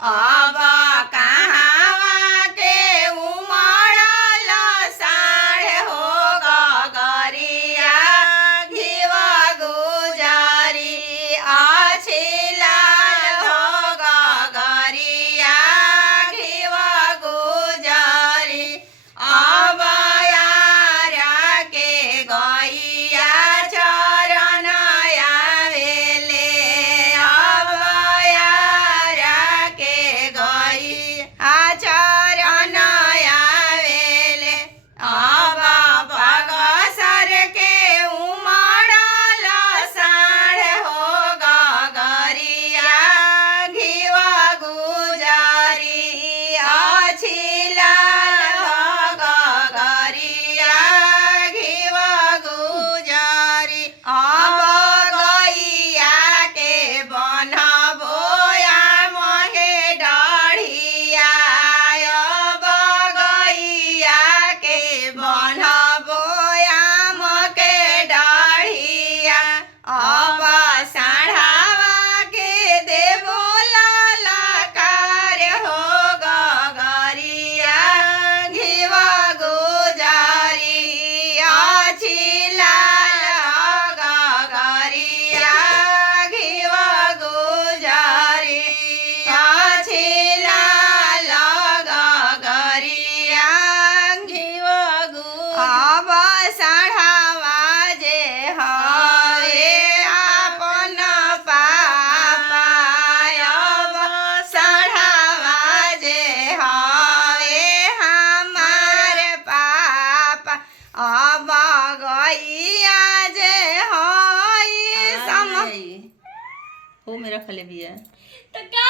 अब कहाँ के उमड़ल साढ़ हो गगरिया घिव गुजरी अछिलाल हो गगरिया घिव गुजरी अब यार के गैया चरण आवेले अब यार के गैया चरण आवेले अब बगसर के उमड़ल साढ़ हो गगरिया घिव गुजरी अछिलाल हो गगरिया घिव गुजरी अब गैया के बनबोया महे डढ़िया अब गैया के बनबोया मके डढ़िया अब साढ़ावा के देबो ललकार हो गगरिया घिव गुजरी अछिलाल हो गगरिया घिव गुजरी अछिलाल गगरिया घिव गुजरी अब साढ़ावा जे हवे आपन पापा अब साढ़ावा जे हवे हमार पापा अब गैया जे हई सम हो मेरा खले भी है तो क्या